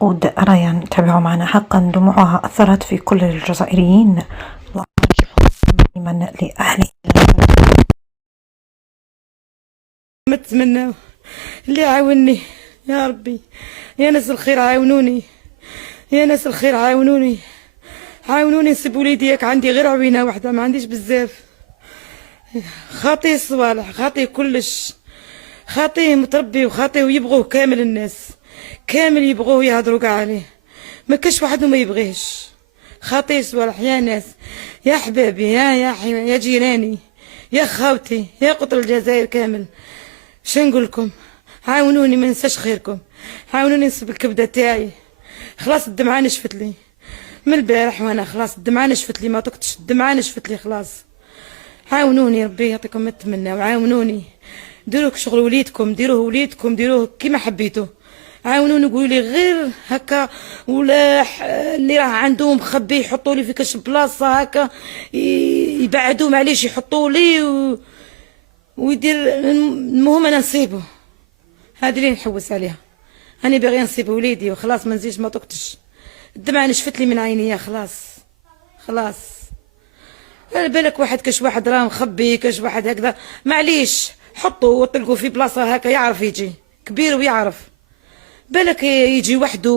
تقود ريان. تابعوا معنا. حقا دموعها أثرت في كل الجزائريين. اللهم دائما لأهل. نتمنى اللي عاوني يا ربي، يا ناس الخير عاونوني، يا ناس الخير عاونوني، عاونوني نسيب وليدي. ياك عندي غير عوينه واحده، ما عنديش بزاف. خاطيه صوالح، خاطيه كلش، خاطيه متربي وخاطيه ويبغوه كامل الناس، كامل يبغوه يهضروا كاع عليه، ما كاش واحد ما يبغيهش. خاطيه صوالح يا ناس، يا حبابي، يا جيراني، يا خاوتي، يا قطر الجزائر كامل. نقول لكم؟ عاونوني ما ننساش خيركم، عاونوني نصب الكبده تاعي. خلاص الدمعه نشفت لي من البارح، وانا خلاص الدمعه نشفت لي، ما طقتش، الدمعه نشفت لي خلاص. عاونوني ربي يعطيكم ما تمنى، وعاونوني ديروا شغل وليدكم، ديروه كيما حبيتوا. عاونوني قولوا لي غير هكا، ولا اللي راه عندهم مخبي يحطوا لي في كاش بلاصه هكا، يبعدوا معليش يحطوا لي ويدير. المهم انا نصيبه، هذه اللي نحوس عليها. انا باغي نصيب وليدي وخلاص، ما نزيدش ما طقتش، الدمعه نشفت لي من عينيا خلاص. خلاص على بالك واحد كاش واحد راه مخبي، كاش واحد هكذا معليش حطوا وطلقوا في بلاصه هكا، يعرف يجي كبير ويعرف. بالك يجي وحده.